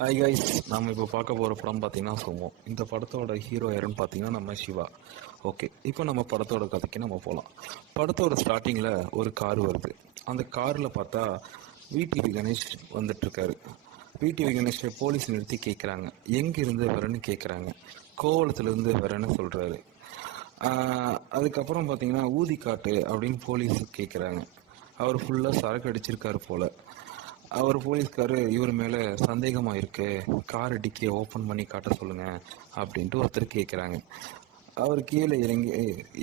Hi guys, நம்ம இப்போ பார்க்க போகிற படம் பார்த்தீங்கன்னா சுமோ. இந்த படத்தோட ஹீரோ யாருன்னு பார்த்தீங்கன்னா நம்ம சிவா. ஓகே, இப்போ நம்ம படத்தோட கதைக்கு நம்ம போகலாம். படத்தோட ஸ்டார்டிங்கில் ஒரு கார் வருது. அந்த காரில் பார்த்தா விடிவி கணேஷ் வந்துட்டுருக்காரு. விடிவி கணேஷை போலீஸ் நிறுத்தி கேட்குறாங்க, எங்கேருந்து வரேன்னு கேட்குறாங்க. கோவளத்துலேருந்து வரேன்னு சொல்கிறாரு. அதுக்கப்புறம் பார்த்தீங்கன்னா ஊதி காட்டு அப்படின்னு போலீஸ் கேட்குறாங்க. அவர் ஃபுல்லாக சரக்கு அடிச்சிருக்காரு போல். அவர் போலீஸ்காரு இவர் மேலே சந்தேகமாக இருக்கு, கார் டிக்கியை ஓப்பன் பண்ணி காட்ட சொல்லுங்க அப்படின்ட்டு ஒருத்தர் கேட்குறாங்க. அவர் கீழே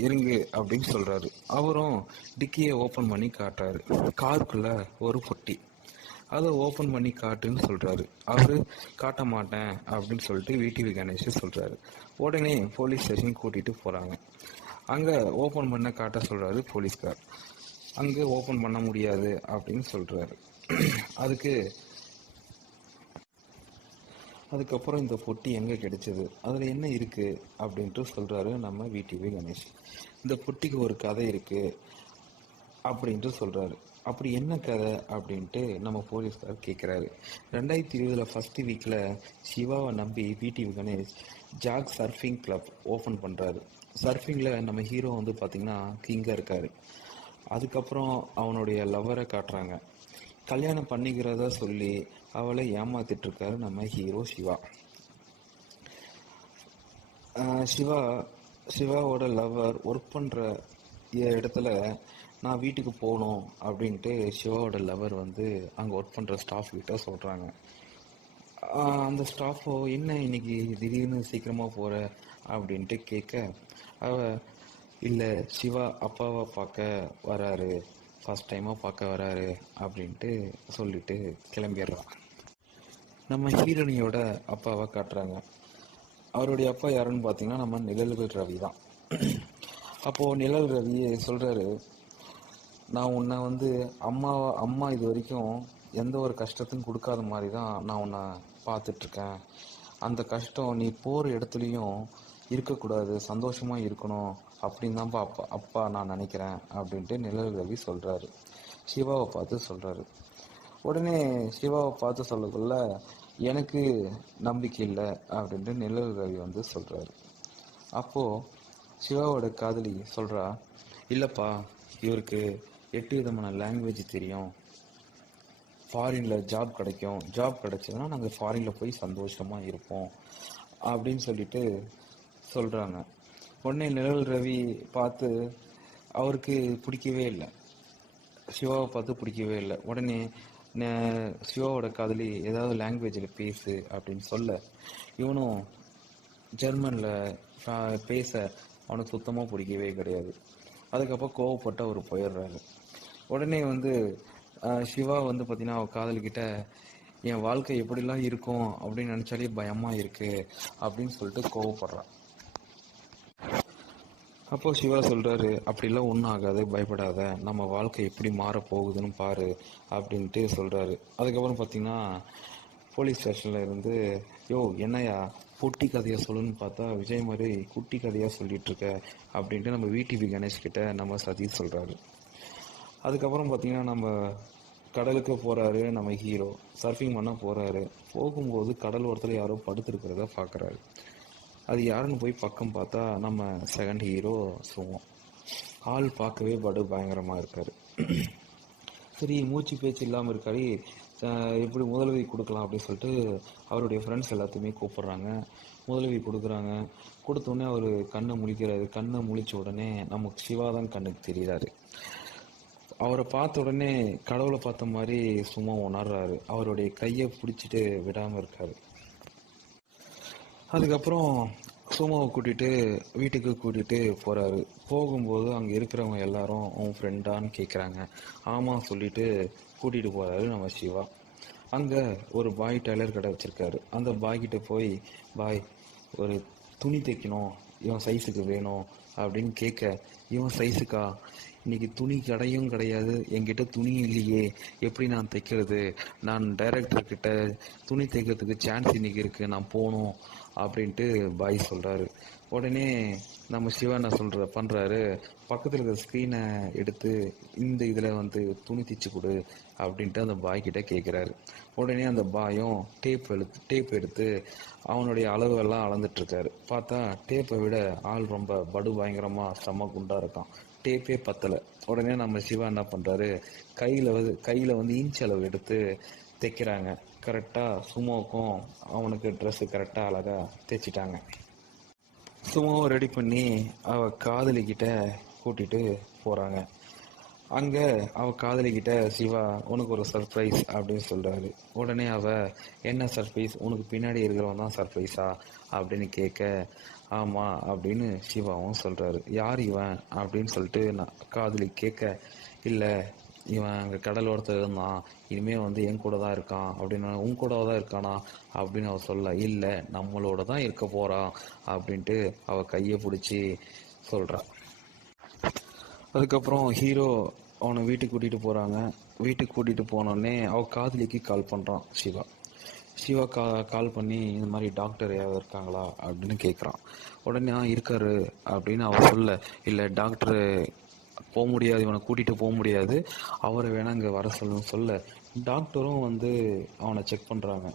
இறங்கு அப்படின்னு சொல்கிறாரு. அவரும் டிக்கியை ஓப்பன் பண்ணி காட்டுறாரு. காருக்குள்ளே ஒரு பொட்டி, அதை ஓப்பன் பண்ணி காட்டுன்னு சொல்கிறாரு. அவர் காட்ட மாட்டேன் அப்படின்னு சொல்லிட்டு விடிவி கணேஷ் சொல்கிறாரு. உடனே போலீஸ் ஸ்டேஷன் கூட்டிகிட்டு போகிறாங்க. அங்கே ஓப்பன் பண்ண காட்ட சொல்கிறாரு போலீஸ்கார். அங்கே ஓப்பன் பண்ண முடியாது அப்படின்னு சொல்கிறாரு. அதுக்கப்புறம் இந்த பொட்டி எங்கே கிடைச்சது, அதில் என்ன இருக்குது அப்படின்ட்டு சொல்கிறாரு நம்ம விடிவி கணேஷ். இந்த பொட்டிக்கு ஒரு கதை இருக்குது அப்படின்ட்டு சொல்கிறாரு. அப்படி என்ன கதை அப்படின்ட்டு நம்ம போலீஸ்கார் கேட்குறாரு. 2020 ஃபஸ்ட்டு வீக்கில் சிவாவை நம்பி VTV Ganesh Jack surfing club open பண்ணுறாரு. சர்ஃபிங்கில் நம்ம ஹீரோ வந்து பார்த்திங்கன்னா கிங்காக இருக்கார். அதுக்கப்புறம் அவனுடைய லவ்வரை காட்டுறாங்க. கல்யாணம் பண்ணிக்கிறதா சொல்லி அவளை ஏமாத்திட்டு இருக்காரு நம்ம ஹீரோ சிவா. சிவாவோட லவ்வர் ஒர்க் பண்ணுற இடத்துல நான் வீட்டுக்கு போகணும் அப்படின்ட்டு சிவாவோட லவர் வந்து அங்கே ஒர்க் பண்ணுற ஸ்டாஃப் கிட்ட சொல்கிறாங்க. அந்த ஸ்டாஃபோ என்ன இன்னைக்கு திடீர்னு சீக்கிரமாக போகிற அப்படின்ட்டு கேட்க, அவ இல்லை சிவா அப்பாவை பார்க்க வராரு, ஃபஸ்ட் டைமாக பார்க்க வராரு அப்படின்ட்டு சொல்லிட்டு கிளம்பிடுறான். நம்ம ஹீரோனியோட அப்பாவை காட்டுறாங்க. அவருடைய அப்பா யாருன்னு பார்த்தீங்கன்னா நம்ம நிழல்கள் ரவி தான். அப்போது நிழல் ரவியே சொல்கிறாரு, நான் உன்னை வந்து அம்மா இது வரைக்கும் எந்த ஒரு கஷ்டத்தையும் கொடுக்காத மாதிரி தான் நான் உன்னை பார்த்துட்ருக்கேன். அந்த கஷ்டம் நீ போகிற இடத்துலையும் இருக்கக்கூடாது, சந்தோஷமாக இருக்கணும் அப்படின்னு தான்ப்பா அப்பா நான் நினைக்கிறேன் அப்படின்ட்டு நிழல் ரவி சொல்கிறாரு. சிவாவை பார்த்து சொல்கிறாரு. உடனே சிவாவை பார்த்து சொல்லக்குள்ள எனக்கு நம்பிக்கை இல்லை அப்படின்ட்டு நிழல் ரவி வந்து சொல்கிறாரு. அப்போது சிவாவோட காதலி சொல்கிறா, இல்லைப்பா, இவருக்கு 8 விதமான லாங்குவேஜ் தெரியும், ஃபாரினில் ஜாப் கிடைக்கும், ஜாப் கிடைச்சதுன்னா நாங்கள் ஃபாரினில் போய் சந்தோஷமாக இருப்போம் அப்படின்னு சொல்லிட்டு சொல்கிறாங்க. உடனே நிழல் ரவி பார்த்து அவருக்கு பிடிக்கவே இல்லை, சிவாவை பார்த்து பிடிக்கவே இல்லை. உடனே சிவாவோட காதலி ஏதாவது லாங்குவேஜில் பேசு அப்படின்னு சொல்ல, இவனும் ஜெர்மனில் பேச அவனுக்கு சுத்தமாக பிடிக்கவே கிடையாது. அதுக்கப்புறம் கோவப்பட்டு அவர் போயிடுறாரு. உடனே வந்து சிவா வந்து பார்த்தீங்கன்னா அவள் காதலிக்கிட்ட என் வாழ்க்கை எப்படிலாம் இருக்கும் அப்படின்னு நினச்சாலே பயமாக இருக்குது அப்படின்னு சொல்லிட்டு கோவப்படுறான். அப்போது சிவா சொல்கிறாரு, அப்படிலாம் ஒன்றும் ஆகாது, பயப்படாத, நம்ம வாழ்க்கை எப்படி மாறப்போகுதுன்னு பாரு அப்படின்ட்டு சொல்கிறாரு. அதுக்கப்புறம் பார்த்திங்கன்னா போலீஸ் ஸ்டேஷனில் இருந்து, யோ என்னையா பொட்டி கதையை சொல்லுன்னு பார்த்தா விஜய் மாதிரி குட்டி கதையாக சொல்லிகிட்ருக்க அப்படின்ட்டு நம்ம விடிவி கணேஷ் கிட்ட நம்ம சதீஷ் சொல்கிறாரு. அதுக்கப்புறம் பார்த்திங்கன்னா நம்ம கடலுக்கு போகிறாரு. நம்ம ஹீரோ சர்ஃபிங் பண்ண போகிறாரு. போகும்போது கடல் ஓரத்தில் யாரோ படுத்துருக்கிறத பார்க்குறாரு. அது யாருன்னு போய் பக்கம் பார்த்தா நம்ம செகண்ட் ஹீரோ சுமோ. ஆள் பார்க்கவே பயங்கரமாக இருக்கார். சரி, மூச்சு பேச்சு இல்லாமல் இருக்காரு, எப்படி முதலுதவி கொடுக்கலாம் அப்படின்னு சொல்லிட்டு அவருடைய ஃப்ரெண்ட்ஸ் எல்லாத்தையுமே கூப்பிட்றாங்க. முதலுதவி கொடுக்குறாங்க. கொடுத்தோடனே அவர் கண்ணை முழிக்கிறாரு. கண்ணை முழிச்ச உடனே நமக்கு சிவா தான் கண்ணுக்கு தெரிகிறாரு. அவரை பார்த்த உடனே கடவுளை பார்த்த மாதிரி சும்மா உணர்றாரு. அவருடைய கையை பிடிச்சிட்டு விடாமல் இருக்காரு. அதுக்கப்புறம் சுமோவை கூட்டிகிட்டு வீட்டுக்கு கூட்டிகிட்டு போகிறாரு. போகும்போது அங்கே இருக்கிறவங்க எல்லாரும் உன் ஃப்ரெண்டான்னு கேட்குறாங்க. ஆமாம் சொல்லிட்டு கூட்டிகிட்டு போகிறாரு நம்ம சிவா. அங்கே ஒரு பாய் டெய்லர் கடை வச்சுருக்காரு. அந்த பாய்கிட்ட போய், பாய் ஒரு துணி தைக்கணும், இவன் சைஸுக்கு வேணும் அப்படின்னு கேட்க, இவன் சைஸுக்கா, இன்னைக்கு துணி கடையும் கிடையாது, என்கிட்ட துணியும் இல்லையே, எப்படி நான் தைக்கிறது? நான் டைரக்டர் கிட்ட துணி தைக்கிறதுக்கு சான்ஸ் இன்னைக்கு இருக்கு, நான் போகணும் அப்படின்ட்டு பாய் சொல்றாரு. உடனே நம்ம சிவா என்ன பண்றாரு, பக்கத்துல இருக்கிற ஸ்க்ரீனை எடுத்து இந்த இதுல வந்து துணி தைச்சு கொடு அப்படின்ட்டு அந்த பாய் கிட்ட கேட்கிறாரு. உடனே அந்த பாயும் டேப் எடுத்து அவனுடைய அளவு எல்லாம் அளந்துட்டு இருக்காரு. பார்த்தா டேப்பை விட ஆள் ரொம்ப படு பயங்கரமா செம்ம குண்டா இருக்கான். டேப்பே பத்தல. உடனே நம்ம சிவா என்ன பண்றாரு, கையில வந்து இன்ச் அளவு எடுத்து தைக்கிறாங்க. கரெக்டா சுமோக்கும் அவனுக்கு ட்ரெஸ் கரெக்டா அழகா தைச்சிட்டாங்க. சுமோவை ரெடி பண்ணி அவ காதலிக்கிட்ட கூட்டிட்டு போறாங்க. அங்க அவ காதலிக்கிட்ட சிவா உனக்கு ஒரு சர்ப்ரைஸ் அப்படின்னு சொல்றாரு. உடனே அவ என்ன சர்ப்ரைஸ், உனக்கு பின்னாடி இருக்கிறவன் தான் சர்ப்ரைஸா அப்படின்னு கேட்க, ஆமா அப்படின்னு சிவாவும் சொல்றாரு. யார் இவன் அப்படின்னு சொல்லிட்டு நான் காதலி கேட்க, இல்ல இவன் அங்க கடலோரத்துல இருந்தான், இனிமே வந்து என் கூட தான் இருக்கான் அப்படின்னு. உன் கூட தான் இருக்கானா அப்படின்னு அவ சொல்ல, இல்ல நம்மளோட தான் இருக்க போறான் அப்படின்ட்டு அவ கையை பிடிச்சி சொல்றா. அதுக்கப்புறம் ஹீரோ அவனை வீட்டுக்கு கூட்டிட்டு போறாங்க. வீட்டுக்கு கூட்டிட்டு போனோடனே அவ காதலிக்கு கால் பண்றான் சிவா. சிவா கால் பண்ணி இந்த மாதிரி டாக்டர் யாராவது இருக்காங்களா அப்படின்னு கேட்குறான். உடனே இருக்காரு அப்படின்னு அவ சொல்ல, இல்லை டாக்டர் போக முடியாது, இவனை கூட்டிட்டு போக முடியாது, அவரை வேணா இங்கே வர சொல்ல டாக்டரும் வந்து அவனை செக் பண்ணுறாங்க.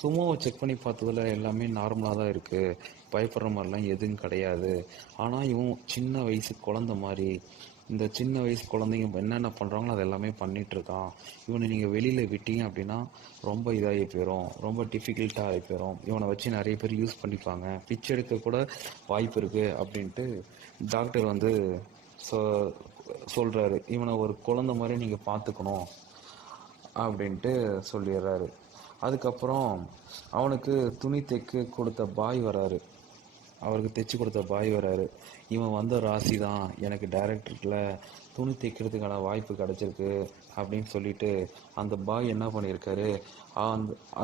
சும்மாவை செக் பண்ணி பார்த்ததுல எல்லாமே நார்மலாக தான் இருக்குது, பயப்படுற மாதிரிலாம் எதுவும் கிடையாது. ஆனால் இவன் சின்ன வயசு குழந்தை மாதிரி, இந்த சின்ன வயசு குழந்தைங்க என்னென்ன பண்ணுறாங்களோ அது எல்லாமே பண்ணிட்டு இருக்கான். இவனை நீங்கள் வெளியில் விட்டீங்க அப்படின்னா ரொம்ப இதாகி போயிடும், ரொம்ப டிஃபிகல்ட்டாக ஆகி போயிடும், இவனை வச்சு நிறைய பேர் யூஸ் பண்ணிப்பாங்க, பிச்சை எடுக்க கூட வாய்ப்பு இருக்குது அப்படின்ட்டு டாக்டர் வந்து சொல்கிறாரு. இவனை ஒரு குழந்தை மாதிரி நீங்கள் பார்த்துக்கணும் அப்படின்ட்டு சொல்லிடுறாரு. அதுக்கப்புறம் அவனுக்கு துணி தைக்க கொடுத்த பாய் வராரு, அவருக்கு தைச்சு கொடுத்த பாய் வராரு. இவன் வந்த ராசி தான், எனக்கு டைரக்டர்ல துணி தைக்கிறதுக்கான வாய்ப்பு கிடைச்சிருக்கு அப்படின்னு சொல்லிட்டு அந்த பாய் என்ன பண்ணியிருக்காரு,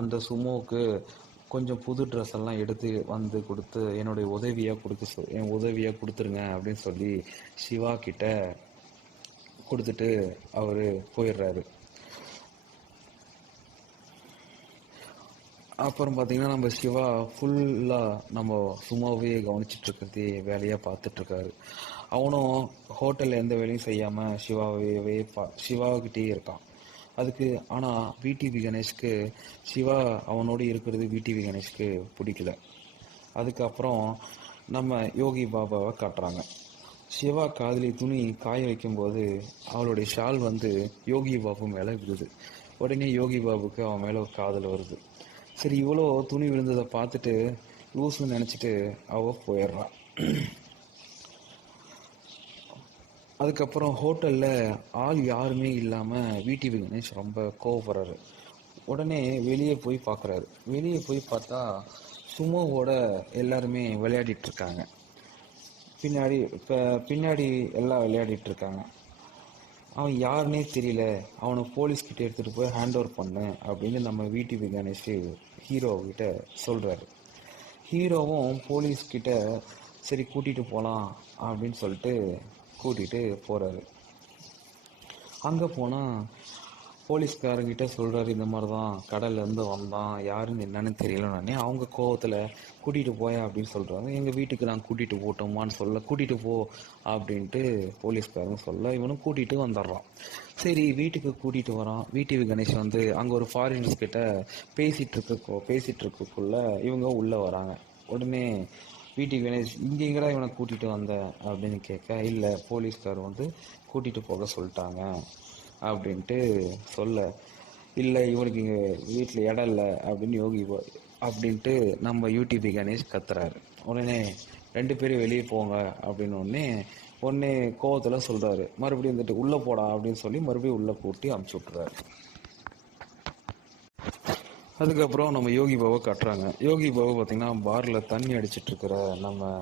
அந்த சுமோவுக்கு கொஞ்சம் புது ட்ரெஸ் எல்லாம் எடுத்து வந்து கொடுத்து என்னுடைய என் உதவியா கொடுத்துருங்க அப்படின்னு சொல்லி சிவா கிட்ட கொடுத்துட்டு அவரு போயிடுறாரு. அப்புறம் பார்த்தீங்கன்னா நம்ம சிவா ஃபுல்லாக நம்ம சும்மாவே கவனிச்சிட்டு இருக்கிறதே வேலையாக பார்த்துட்டு இருக்காரு. அவனும் ஹோட்டலில் எந்த வேலையும் செய்யாமல் சிவாகிட்டே இருக்கான். அதுக்கு ஆனால் விடிவி கணேஷ்க்கு சிவா அவனோடு இருக்கிறது விடிவி கணேஷ்க்கு பிடிக்கல. அதுக்கப்புறம் நம்ம யோகி பாபாவை காட்டுறாங்க. சிவா காதலி துணி காய வைக்கும்போது அவளுடைய ஷால் வந்து யோகி பாபு மேலே விழுது. உடனே யோகி பாபுக்கு அவன் மேலே ஒரு காதல் வருது. சரி இவ்வளோ துணி விழுந்ததை பார்த்துட்டு லூசுன்னு நினச்சிட்டு அவ போயிடுறான். அதுக்கப்புறம் ஹோட்டலில் ஆள் யாருமே இல்லாமல் விடிவி கணேஷ் ரொம்ப கோவப்படுறாரு. உடனே வெளியே போய் பார்க்குறாரு. வெளியே போய் பார்த்தா சுமோவோட எல்லாருமே விளையாடிட்டு இருக்காங்க. பின்னாடி எல்லாம் விளையாடிட்டு இருக்காங்க. அவன் யாருன்னே தெரியல, அவனை போலீஸ்கிட்ட எடுத்துகிட்டு போய் ஹேண்ட் ஓவர் பண்ணு அப்படின்னு நம்ம விடிவி கணேஷ் ஹீரோக்கிட்ட சொல்கிறாரு. ஹீரோவும் போலீஸ்கிட்ட சரி கூட்டிகிட்டு போகலாம் அப்படின்னு சொல்லிட்டு கூட்டிகிட்டு போகிறாரு. அங்கே போனால் போலீஸ்காரங்கிட்ட சொல்கிறாரு, இந்த மாதிரி தான் கடல்லேருந்து வந்தான், யாருன்னு என்னன்னு தெரியலன்னு. அவங்க கோவத்தில் கூட்டிகிட்டு போயா அப்படின்னு சொல்கிறாங்க. எங்கள் வீட்டுக்கு நான் கூட்டிகிட்டு போட்டோமான்னு சொல்ல, கூட்டிகிட்டு போ அப்படின்ட்டு போலீஸ்காரங்க சொல்ல இவனும் கூட்டிகிட்டு வந்துடுறான். சரி வீட்டுக்கு கூட்டிகிட்டு வரான். விடிவி கணேஷ் வந்து அங்கே ஒரு ஃபாரினர்ஸ் கிட்ட பேசிகிட்டு இருக்கக்குள்ள இவங்க உள்ளே வராங்க. உடனே விடிவி கணேஷ் இங்கெங்கடா இவனை கூட்டிகிட்டு வந்த அப்படின்னு கேட்க, இல்லை போலீஸ்கார் வந்து கூட்டிகிட்டு போக சொல்லிட்டாங்க அப்படின்ட்டு சொல்ல, இல்லை இவனுக்கு இங்கே வீட்டில் இடம் இல்லை அப்படின்னு அப்படின்ட்டு நம்ம யூடிபி கணேஷ் கத்துறாரு. உடனே 2 பேரும் வெளியே போங்க அப்படின்னு உடனே கோவத்தில் சொல்கிறாரு, மறுபடியும் வந்துட்டு உள்ளே போடா அப்படின்னு சொல்லி மறுபடியும் உள்ளே கூட்டி அமுச்சு விட்டுறாரு. அதுக்கப்புறம் நம்ம யோகி பாபா காட்டுறாங்க. யோகி பாபா பார்த்தீங்கன்னா பாரில் தண்ணி அடிச்சிட்டு இருக்கிற நம்ம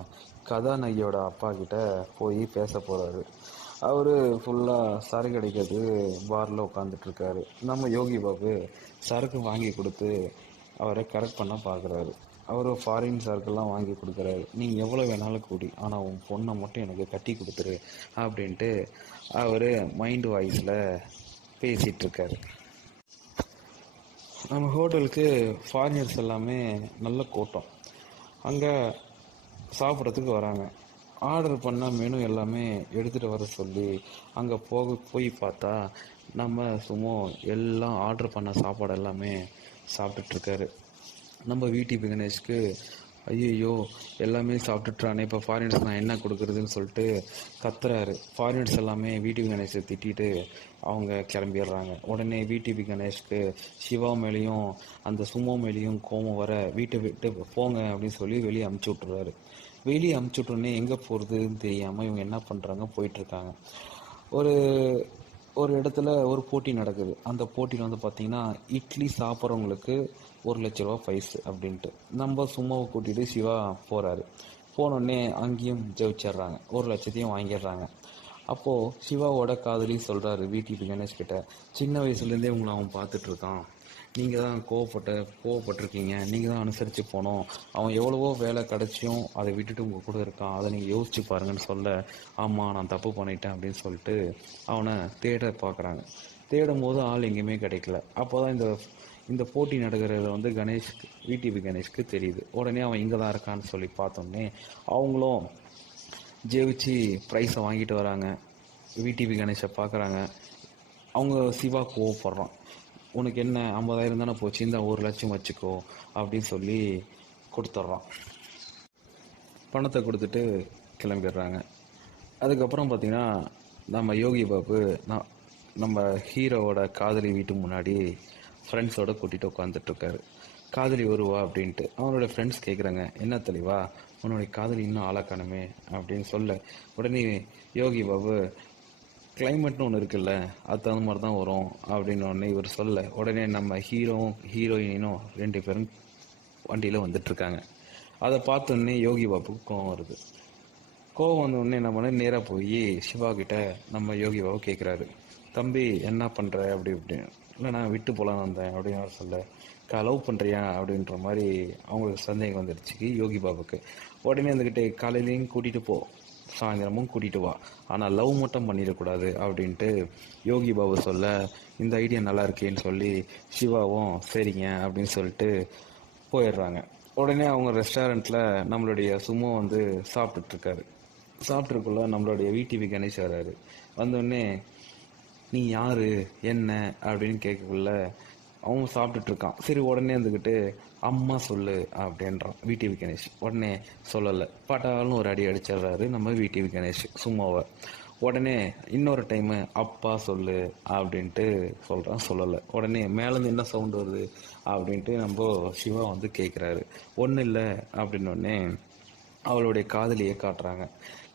கதாநாயகியோட அப்பா கிட்ட போய் பேச போகிறாரு. அவர் ஃபுல்லாக சரக்கு அடிக்கிறது பாரில் உட்காந்துட்டு இருக்காரு. நம்ம யோகி பாபு சரக்கு வாங்கி கொடுத்து அவரை கரெக்ட் பண்ண பார்க்குறாரு. அவர் ஃபாரின் சரக்கெல்லாம் வாங்கி கொடுக்குறாரு. நீ எவ்வளோ வேணாலும் கூடி, ஆனால் உன் பொண்ணை மட்டும் எனக்கு கட்டி கொடுத்துரு அப்படின்ட்டு அவர் மைண்டு வாய்ஸில் பேசிகிட்டு இருக்காரு. நம்ம ஹோட்டலுக்கு ஃபாரினர்ஸ் எல்லாமே நல்ல கூட்டம். அங்கே சாப்பிட்றதுக்கு வராங்க. ஆர்டர் பண்ண மெனு எல்லாமே எடுத்துகிட்டு வர சொல்லி அங்கே போய் பார்த்தா நம்ம சும்மா எல்லாம் ஆர்டர் பண்ண சாப்பாடு எல்லாமே சாப்பிட்டுட்ருக்காரு. நம்ம விடிபி கணேஷ்க்கு ஐயோ எல்லாமே சாப்பிட்டுட்றானே, இப்போ ஃபாரினர்ஸ் நான் என்ன கொடுக்குறதுன்னு சொல்லிட்டு கத்துறாரு. ஃபாரினர்ஸ் எல்லாமே விடிபி கணேஷை திட்டிட்டு அவங்க கிளம்பிடுறாங்க. உடனே விடிபி கணேஷ்க்கு சிவா மேலேயும் அந்த சுமோ மேலேயும் கோபம் வர வீட்டை விட்டு போங்க அப்படின்னு சொல்லி வெளியே அமுச்சு விட்டுறாரு. வெளியே அமுச்சு விட்டோடனே எங்கே போகிறதுன்னு தெரியாமல் இவங்க என்ன பண்ணுறாங்க, போயிட்டுருக்காங்க. ஒரு இடத்துல ஒரு போட்டி நடக்குது. அந்த போட்டியில் வந்து பார்த்திங்கன்னா இட்லி சாப்பிட்றவங்களுக்கு 1,00,000 ரூபா ப்ரைஸ் அப்படின்ட்டு நம்ம சும்மாவை கூட்டிகிட்டு சிவா போகிறாரு. போனோடனே அங்கேயும் ஜெயிச்சிட்றாங்க, 1,00,000 வாங்கிடுறாங்க. அப்போது சிவாவோட காதலி சொல்கிறாரு விடிபி கணேஷ் கிட்ட, சின்ன வயசுலேருந்தே உங்களை அவன் பார்த்துட்ருக்கான், நீங்கள் தான் கோவப்பட்டிருக்கீங்க, நீங்கள் தான் அனுசரித்து போனோம், அவன் எவ்வளவோ வேலை கிடச்சியும் அதை விட்டுட்டு உங்கள் கூட இருக்கான், அதை நீங்கள் யோசிச்சு பாருங்கன்னு சொல்ல, ஆமாம் நான் தப்பு பண்ணிட்டேன் அப்படின்னு சொல்லிட்டு அவனை தேட பார்க்குறாங்க. தேடும் போது ஆள் எங்கேயுமே கிடைக்கல. அப்போ தான் இந்த போட்டி நடக்கிறது வந்து விடிபி கணேஷ்க்கு தெரியுது. உடனே அவன் இங்கே தான் இருக்கான்னு சொல்லி பார்த்தோன்னே அவங்களும் ஜெயிச்சு ப்ரைஸை வாங்கிட்டு வராங்க. விடிபி கணேஷை பார்க்குறாங்க. அவங்க சிவா கோவப்படுறான். உனக்கு என்ன 50,000 தானே போச்சு, இந்த 1,00,000 வச்சுக்கோ அப்படின்னு சொல்லி கொடுத்துட்றான். பணத்தை கொடுத்துட்டு கிளம்பிடுறாங்க. அதுக்கப்புறம் பார்த்திங்கன்னா நம்ம யோகி பாபு நம்ம ஹீரோவோட காதலி வீட்டு முன்னாடி ஃப்ரெண்ட்ஸோடு கூட்டிகிட்டு உட்காந்துட்ருக்காரு. காதலி வருவா அப்படின்ட்டு அவனோட ஃப்ரெண்ட்ஸ் கேட்குறாங்க, என்ன தெளிவா உன்னுடைய காதலி இன்னும் ஆளாக்கணுமே அப்படின்னு சொல்ல, உடனே யோகி பாபு கிளைமேட்னு ஒன்று இருக்குல்ல, அது தகுந்த மாதிரி தான் வரும் அப்படின்னு உடனே இவர் சொல்ல, உடனே நம்ம ஹீரோயினும் 2 பேரும் வண்டியில் வந்துட்டுருக்காங்க. அதை பார்த்தோன்னே யோகி பாபுக்கு கோவம் வருது. கோவம் வந்தோடனே நம்ம நேராக போய் சிவா கிட்ட நம்ம யோகி பாபு கேட்குறாரு, தம்பி என்ன பண்ணுற அப்படி இப்படின்னு. இல்லை நான் விட்டு போகலான்னு வந்தேன் அப்படின்னு சொல்ல, லவ் பண்ணுறியா அப்படின்ற மாதிரி அவங்களுக்கு சந்தேகம் வந்துடுச்சு யோகி பாபுக்கு. உடனே வந்துக்கிட்டு காலையிலையும் கூட்டிகிட்டு போ, சாயந்தரமும் கூட்டிகிட்டு வா, ஆனால் லவ் மட்டும் பண்ணிடக்கூடாது அப்படின்ட்டு யோகி பாபு சொல்ல, இந்த ஐடியா நல்லா இருக்கேன்னு சொல்லி சிவாவும் சரிங்க அப்படின்னு சொல்லிட்டு போயிடுறாங்க. உடனே அவங்க ரெஸ்டாரண்ட்டில் நம்மளுடைய சும்மா வந்து சாப்பிட்ருக்குள்ள நம்மளுடைய விடிபி கணேஷ் வராரு. வந்தோடனே நீ யார் என்ன அப்படின்னு கேட்கக்குள்ள அவன் சாப்பிட்டுட்ருக்கான். சரி உடனே வந்துக்கிட்டு அம்மா சொல்லு அப்படின்றான் விடிபி கணேஷ். உடனே சொல்லலை, பட்டாலும் ஒரு அடி அடிச்சிடுறாரு நம்ம விடிபி கணேஷ் சும்மாவை. உடனே இன்னொரு டைமு அப்பா சொல்லு அப்படின்ட்டு சொல்கிறான், சொல்லலை. உடனே மேலேருந்து என்ன சவுண்டு வருது அப்படின்ட்டு நம்ம சிவா வந்து கேட்குறாரு. ஒன்றும் இல்லை அப்படின்னோடனே அவளுடைய காதலியை காட்டுறாங்க.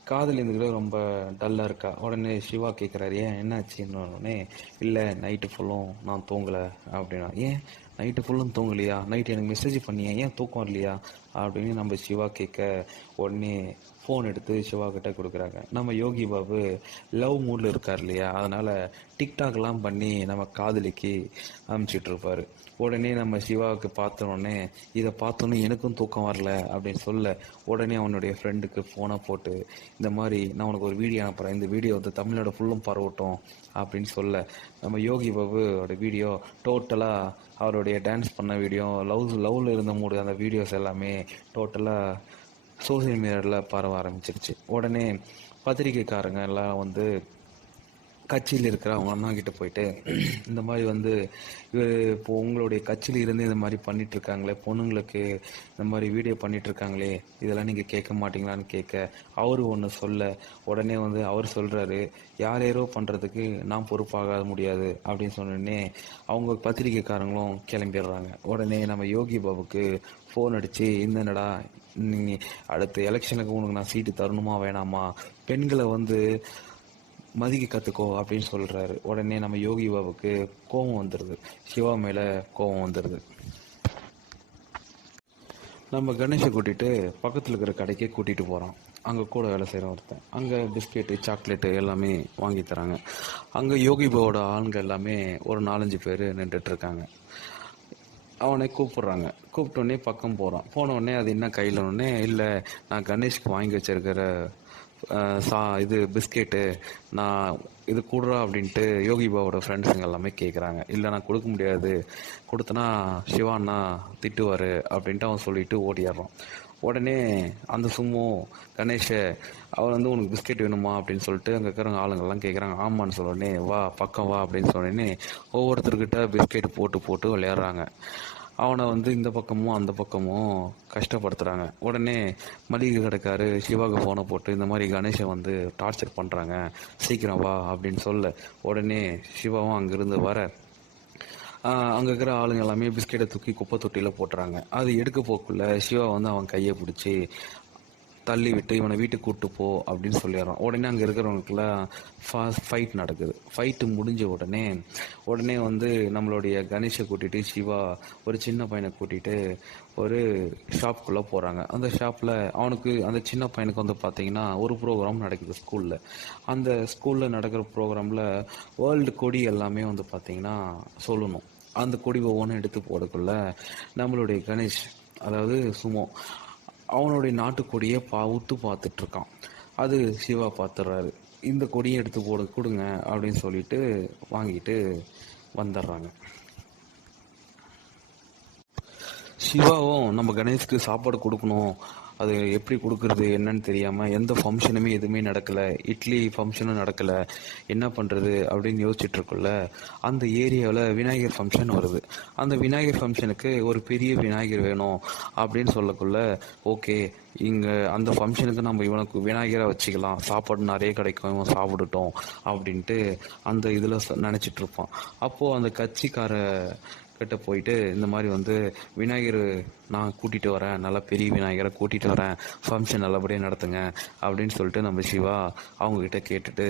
காதலி இருந்துக்கிட்ட ரொம்ப டல்லாக இருக்கா. உடனே சிவா கேட்குறாரு, ஏன் என்னாச்சுன்னொடனே, இல்லை நைட்டு ஃபுல்லும் நான் தூங்கலை அப்படின்னா. ஏன் நைட்டு ஃபுல்லும் தூங்கலையா, நைட்டு எனக்கு மெசேஜ் பண்ணியா, ஏன் தூக்கம் இல்லையா அப்படின்னு நம்ம சிவா கேட்க, உடனே ஃபோன் எடுத்து சிவா கிட்ட கொடுக்குறாங்க. நம்ம யோகி பாபு லவ் மூடில் இருக்கார் இல்லையா, அதனால் டிக்டாக்லாம் பண்ணி நம்ம காதலிக்கு அனுப்பிச்சிட்டு இருப்பார். உடனே நம்ம சிவாவுக்கு பார்த்தோன்னே, இதை பார்த்தோன்னே எனக்கும் தூக்கம் வரல அப்படின்னு சொல்ல, உடனே அவனுடைய ஃப்ரெண்டுக்கு ஃபோனை போட்டு, இந்த மாதிரி நான் உனக்கு ஒரு வீடியோ அனுப்புகிறேன், இந்த வீடியோ வந்து தமிழோட ஃபுல்லும் பரவட்டும் அப்படின்னு சொல்ல, நம்ம யோகி பாபுவோட வீடியோ டோட்டலாக அவருடைய டான்ஸ் பண்ண வீடியோ, லவ்வில் இருந்த மூடு அந்த வீடியோஸ் எல்லாமே டோட்டலாக சோசியல் மீடியாவில் பரவ ஆரம்பிச்சிருச்சு. உடனே பத்திரிக்கைக்காரங்க எல்லாம் வந்து கட்சியில் இருக்கிற அவங்க அண்ணா கிட்ட போயிட்டு, இந்த மாதிரி வந்து இப்போ உங்களுடைய கட்சியில் இருந்து இந்த மாதிரி பண்ணிகிட்ருக்காங்களே, பொண்ணுங்களுக்கு இந்த மாதிரி வீடியோ பண்ணிகிட்ருக்காங்களே, இதெல்லாம் நீங்கள் கேட்க மாட்டீங்களான்னு கேட்க, அவரு ஒன்று சொல்ல, உடனே வந்து அவர் சொல்கிறாரு, யாரோ பண்ணுறதுக்கு நான் பொறுப்பாக முடியாது அப்படின்னு சொன்னோடனே அவங்க பத்திரிக்கைக்காரங்களும் கிளம்பிடுறாங்க. உடனே நம்ம யோகி பாபுக்கு ஃபோன் அடித்து, என்னடா நீ அடுத்த எலெக்ஷனுக்கு உனக்கு நான் சீட்டு தரணுமா வேணாமா, பெண்களை வந்து மதிக்க கற்றுக்கோ அப்படின்னு சொல்கிறாரு. உடனே நம்ம யோகி பாபுக்கு கோபம் வந்துடுது, சிவா மேலே கோபம் வந்துடுது. நம்ம கணேஷை கூட்டிகிட்டு பக்கத்தில் இருக்கிற கடைக்கே கூட்டிகிட்டு போகிறான். அங்கே கூட வேலை செய்கிற ஒருத்தன் அங்கே பிஸ்கெட்டு சாக்லேட்டு எல்லாமே வாங்கி தராங்க. அங்கே யோகி பாபோட ஆளுங்க எல்லாமே ஒரு 4-5 பேர் நின்றுட்டுருக்காங்க. அவனை கூப்பிடுறாங்க. கூப்பிட்டோடனே பக்கம் போகிறான். போனோடனே அது என்ன கையிலன்னே, இல்லை நான் கணேஷ்க்கு வாங்கி வச்சிருக்கிற இது பிஸ்கெட்டு, நான் இது கூடுறா அப்படின்ட்டு யோகி பாவோட ஃப்ரெண்ட்ஸுங்க எல்லாமே கேட்குறாங்க. இல்லை நான் கொடுக்க முடியாது, கொடுத்தனா சிவானா திட்டுவார் அப்படின்ட்டு அவன் சொல்லிட்டு ஓடிடுறான். உடனே அந்த சும்மா கணேஷை அவர் வந்து உனக்கு பிஸ்கெட் வேணுமா அப்படின்னு சொல்லிட்டு அங்கே இருக்கிறவங்க ஆளுங்கள்லாம் கேட்குறாங்க. ஆமான்னு சொன்னோடனே வா பக்கம் வா அப்படின்னு சொன்னோடனே ஒவ்வொருத்தர்கிட்ட பிஸ்கெட் போட்டு போட்டு விளையாடுறாங்க. அவனை வந்து இந்த பக்கமும் அந்த பக்கமும் கஷ்டப்படுத்துகிறாங்க. உடனே மளிகை கடைக்காரு சிவாவுக்கு ஃபோனை போட்டு இந்த மாதிரி கணேஷை வந்து டார்ச்சர் பண்ணுறாங்க, சீக்கிரம் வா அப்படின்னு சொல்ல உடனே சிவாவும் அங்கேருந்து வர அங்கே இருக்கிற ஆளுங்க எல்லாமே பிஸ்கெட்டை தூக்கி குப்பை தொட்டியில் போட்டுறாங்க. அது எடுக்க போக்குள்ள சிவா வந்து அவன் கையை பிடிச்சி தள்ளி விட்டு இவனை வீட்டுக்கு கூப்பிட்டு போ அப்படின்னு சொல்லிடுறான். உடனே அங்கே இருக்கிறவங்களுக்குலாம் ஃபைட் நடக்குது. ஃபைட்டு முடிஞ்ச உடனே வந்து நம்மளுடைய கணேஷை கூட்டிகிட்டு சிவா ஒரு சின்ன பையனை கூட்டிகிட்டு ஒரு ஷாப்புக்குள்ளே போகிறாங்க. அந்த ஷாப்பில் அவனுக்கு அந்த சின்ன பையனுக்கு வந்து பார்த்தீங்கன்னா ஒரு ப்ரோக்ராம் நடக்குது ஸ்கூலில். அந்த ஸ்கூலில் நடக்கிற ப்ரோக்ராமில் வேர்ல்டு கொடி எல்லாமே வந்து பார்த்தீங்கன்னா சொல்லணும். அந்த கொடி ஒவ்வொன்றும் எடுத்து போடக்குள்ள நம்மளுடைய கணேஷ், அதாவது சுமோ, அவனுடைய நாட்டுக்கொடியை உத்து பார்த்துட்டு இருக்கான். அது சிவா பார்த்துடுறாரு. இந்த கொடியை எடுத்து கொடுங்க அப்படின்னு சொல்லிட்டு வாங்கிட்டு வந்துடுறாங்க. சிவாவும் நம்ம கணேஷ்க்கு சாப்பாடு கொடுக்கணும், அது எப்படி கொடுக்கறது என்னன்னு தெரியாமல் எந்த ஃபங்க்ஷனுமே எதுவுமே நடக்கலை, இட்லி ஃபங்க்ஷனும் நடக்கலை, என்ன பண்ணுறது அப்படின்னு யோசிச்சுட்ருக்குள்ள அந்த ஏரியாவில் விநாயகர் ஃபங்க்ஷன் வருது. அந்த விநாயகர் ஃபங்க்ஷனுக்கு ஒரு பெரிய விநாயகர் வேணும் அப்படின்னு சொல்லக்குள்ள ஓகே, இங்கே அந்த ஃபங்க்ஷனுக்கு நம்ம இவனுக்கு விநாயகராக வச்சுக்கலாம், சாப்பாடு நிறைய கிடைக்கும், இவன் சாப்பிட்டுட்டோம் அப்படின்ட்டு அந்த இதில் நினச்சிட்டு இருப்பான். அப்போது அந்த கட்சிக்கார கிட்ட போயிட்டு இந்த மாதிரி வந்து விநாயகர் நான் கூட்டிகிட்டு வரேன், நல்லா பெரிய விநாயகரை கூட்டிகிட்டு வரேன், ஃபங்க்ஷன் நல்லபடியாக நடத்துங்க அப்படின்னு சொல்லிட்டு நம்ம சிவா அவங்கக்கிட்ட கேட்டுட்டு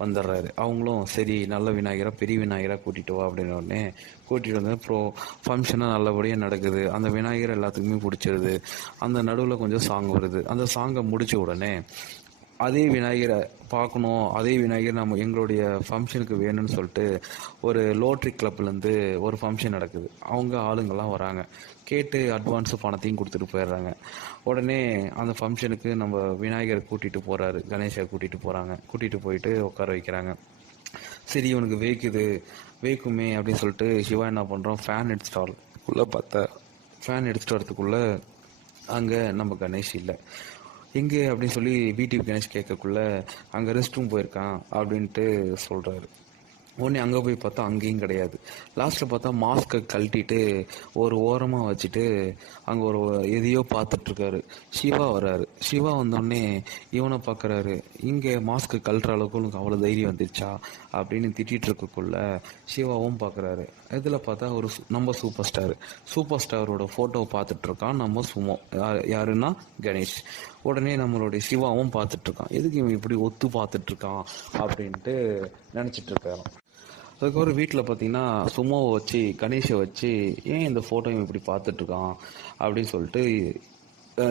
வந்துடுறாரு. அவங்களும் சரி நல்ல விநாயகராக பெரிய விநாயகராக கூட்டிகிட்டு வா அப்படின்னு உடனே கூட்டிகிட்டு வந்து அப்புறம் ஃபங்க்ஷனாக நல்லபடியாக நடக்குது. அந்த விநாயகர் எல்லாத்துக்குமே பிடிச்சிருது. அந்த நடுவில் கொஞ்சம் சாங் வருது. அந்த சாங்கை முடித்த உடனே அதே விநாயகரை பார்க்கணும், அதே விநாயகர் நம்ம எங்களுடைய ஃபங்க்ஷனுக்கு வேணும்னு சொல்லிட்டு ஒரு லோட்ரி கிளப்லேருந்து ஒரு ஃபங்க்ஷன் நடக்குது. அவங்க ஆளுங்கள்லாம் வராங்க, கேட்டு அட்வான்ஸ் பணத்தையும் கொடுத்துட்டு போயிடுறாங்க. உடனே அந்த ஃபங்க்ஷனுக்கு நம்ம விநாயகரை கூட்டிகிட்டு போகிறாரு, கணேஷை கூட்டிகிட்டு போகிறாங்க. கூட்டிகிட்டு போயிட்டு உட்கார வைக்கிறாங்க. சரி இவனுக்கு வேக்குமே அப்படின்னு சொல்லிட்டு சிவா என்ன பண்ணுறோம், ஃபேன் எடுத்துட்டு வரதுக்குள்ளே அங்கே நம்ம கணேஷ் இல்லை. எங்கே அப்படின்னு சொல்லி வீட்டுக்கு கணேஷ் கேட்கக்குள்ள அங்கே ரெஸ்ட் ரூம் போயிருக்கான் அப்படின்ட்டு சொல்கிறாரு. உடனே அங்கே போய் பார்த்தா அங்கேயும் கிடையாது. லாஸ்ட்டில் பார்த்தா மாஸ்கை கழட்டிட்டு ஒரு ஓரமாக வச்சுட்டு அங்கே ஒரு எதையோ பார்த்துட்ருக்காரு. சிவா வர்றாரு. சிவா வந்தோடனே இவனை பார்க்குறாரு. இங்கே மாஸ்க்கு கழட்டுற அளவுக்கு உனக்கு அவ்வளோ தைரியம் வந்துடுச்சா அப்படின்னு திட்டிகிட்டு இருக்கக்குள்ள சிவாவும் பார்க்குறாரு. இதில் பார்த்தா ஒரு நம்ம சூப்பர் ஸ்டாரோட ஃபோட்டோவை பார்த்துட்ருக்கான் நம்ம சுமோ. யாருன்னா கணேஷ். உடனே நம்மளுடைய சிவாவும் பார்த்துட்ருக்கான். எதுக்கு இவன் இப்படி ஒத்து பார்த்துட்ருக்கான் அப்படின்ட்டு நினச்சிட்டு இருக்காரு. அதுக்கப்புறம் வீட்டில் பார்த்தீங்கன்னா சுமோவை வச்சு கணேஷை வச்சு ஏன் இந்த ஃபோட்டோ இவன் இப்படி பார்த்துட்ருக்கான் அப்படின்னு சொல்லிட்டு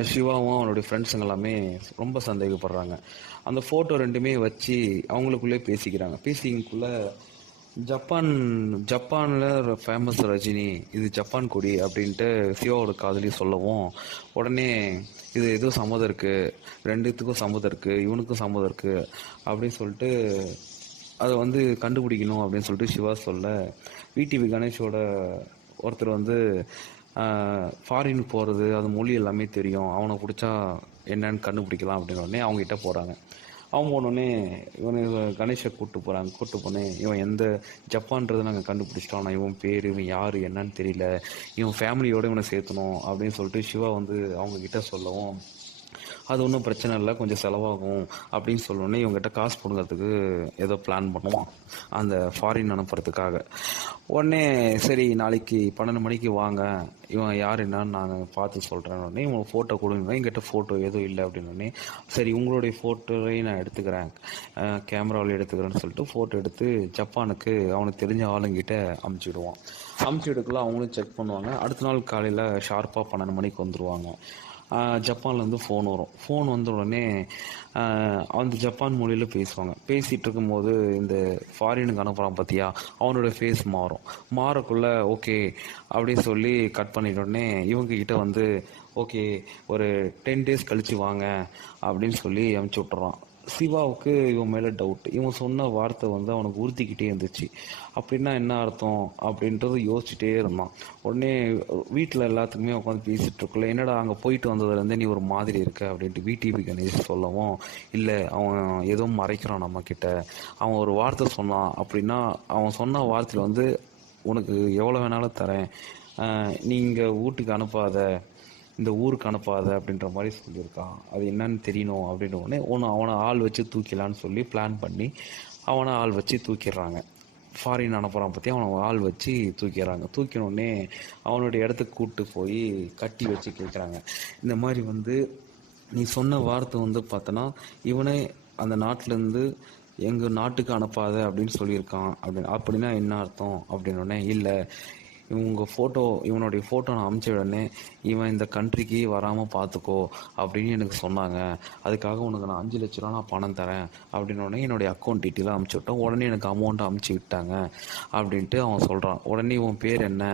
சிவாவும் அவனுடைய ஃப்ரெண்ட்ஸுங்க எல்லாமே ரொம்ப சந்தேகப்படுறாங்க. அந்த ஃபோட்டோ ரெண்டுமே வச்சு அவங்களுக்குள்ளே பேசிக்கக்குள்ள ஜப்பானில் ஃபேமஸ் ரஜினி, இது ஜப்பான் கொடி அப்படின்ட்டு சிவாவோட காதலி சொல்லவும் உடனே இது எதுவும் சம்மதம் இருக்குது, ரெண்டுத்துக்கும் சம்மதம் இருக்குது, இவனுக்கும் சம்மதம் இருக்குது அப்படின்னு சொல்லிட்டு அதை வந்து கண்டுபிடிக்கணும் அப்படின்னு சொல்லிட்டு சிவா சொல்ல விடிவி கணேஷோட ஒருத்தர் வந்து ஃபாரின் போகிறது, அது மொழி எல்லாமே தெரியும், அவனை பிடிச்சா என்னன்னு கண்டுபிடிக்கலாம் அப்படின்னு உடனே அவங்ககிட்ட போகிறாங்க. அவங்க போனோடனே இவனை கணேஷை கூப்பிட்டு போனேன். இவன் எந்த ஜப்பான்றதை நாங்கள் கண்டுபிடிச்சிட்டோம், ஆனால் இவன் பேர் இவன் யார் என்னன்னு தெரியல, இவன் ஃபேமிலியோடு இவனை சேர்த்தணும் அப்படின்னு சொல்லிட்டு சிவா வந்து அவங்கக்கிட்ட சொல்லவும் அது ஒன்றும் பிரச்சனை இல்லை, கொஞ்சம் செலவாகும் அப்படின்னு சொல்லணுன்னே இவங்ககிட்ட காசு போடுங்கிறதுக்கு ஏதோ பிளான் பண்ணுவான் அந்த ஃபாரின் அனுப்புறதுக்காக. உடனே சரி நாளைக்கு 12 மணிக்கு வாங்க, இவன் யார் என்னன்னு நாங்கள் பார்த்து சொல்கிறேன்னு இவன் ஃபோட்டோ கொடுங்க. எங்கிட்ட ஃபோட்டோ எதுவும் இல்லை அப்படின்னே சரி உங்களுடைய ஃபோட்டோவையும் நான் எடுத்துக்கிறேன், கேமராவில் எடுத்துக்கிறேன்னு சொல்லிட்டு ஃபோட்டோ எடுத்து ஜப்பானுக்கு அவனுக்கு தெரிஞ்ச ஆளுங்கிட்ட அமுச்சிடுவான். அமுச்சிடுக்குள்ள அவங்களும் செக் பண்ணுவாங்க. அடுத்த நாள் காலையில் ஷார்ப்பாக 12 மணிக்கு வந்துடுவாங்க. ஜப்பான்லேருந்து ஃபோன் வரும். ஃபோன் வந்த உடனே அந்த ஜப்பான் மொழியில் பேசுவாங்க. பேசிகிட்டு இருக்கும்போது இந்த ஃபாரினுக்கு அனுப்புகிறான் பார்த்தியா, அவனோட ஃபேஸ் மாறும். மாறக்குள்ள ஓகே அப்படின்னு சொல்லி கட் பண்ணிட்ட உடனே இவங்ககிட்ட வந்து ஓகே ஒரு 10 days கழித்து வாங்க அப்படின்னு சொல்லி அனுப்பிச்சி விட்டுறான். சிவாவுக்கு இவன் மேலே டவுட். இவன் சொன்ன வார்த்தை வந்து அவனுக்கு உறுத்திக்கிட்டே இருந்துச்சு. அப்படின்னா என்ன அர்த்தம் அப்படின்றது யோசிச்சுட்டே இருந்தான். உடனே வீட்டில் எல்லாத்துக்குமே உட்காந்து பேசிகிட்டு இருக்குள்ள, என்னடா அங்கே போயிட்டு வந்ததுலேருந்தே நீ ஒரு மாதிரி இருக்க அப்படின்ட்டு விடிவி கணேஷ் சொல்லவும், இல்லை அவன் ஏதோ மறைக்கிறான் நம்மக்கிட்ட. அவன் ஒரு வார்த்தை சொன்னான் அப்படின்னா அவன் சொன்ன வார்த்தையில் வந்து உனக்கு எவ்வளோ வேணாலும் தரேன், நீங்கள் வீட்டுக்கு அனுப்பாத, இந்த ஊருக்கு அனுப்பாத அப்படின்ற மாதிரி சொல்லியிருக்கான். அது என்னன்னு தெரியணும் அப்படின்ற உடனே அவனை ஆள் வச்சு தூக்கிடலான்னு சொல்லி பிளான் பண்ணி அவனை ஆள் வச்சு தூக்கிடுறாங்க. ஃபாரின் அனுப்புகிறான் பற்றி அவனை ஆள் வச்சு தூக்கிடுறாங்க. தூக்கினோடனே அவனுடைய இடத்துக்கு கூப்பிட்டு போய் கட்டி வச்சு கேட்குறாங்க. இந்த மாதிரி வந்து நீ சொன்ன வார்த்தை வந்து பார்த்தோன்னா இவனே அந்த நாட்டிலேருந்து எங்கள் நாட்டுக்கு அனுப்பாத அப்படின்னு சொல்லியிருக்கான் அப்படின்னா என்ன அர்த்தம் அப்படின்னோடனே, இல்லை இவனுடைய ஃபோட்டோ நான் அமுச்ச உடனே இவன் இந்த கண்ட்ரிக்கு வராமல் பார்த்துக்கோ அப்படின்னு எனக்கு சொன்னாங்க. அதுக்காக உனக்கு நான் 5 லட்ச ரூபா நான் பணம் தரேன் அப்படின்னோடனே என்னுடைய அக்கௌண்ட் டீட்டெயிலாக அமுச்சு விட்டோம். உடனே எனக்கு அமௌண்ட்டை அமுச்சு விட்டாங்க அப்படின்ட்டு அவன் சொல்கிறான். உடனே உன் பேர் என்ன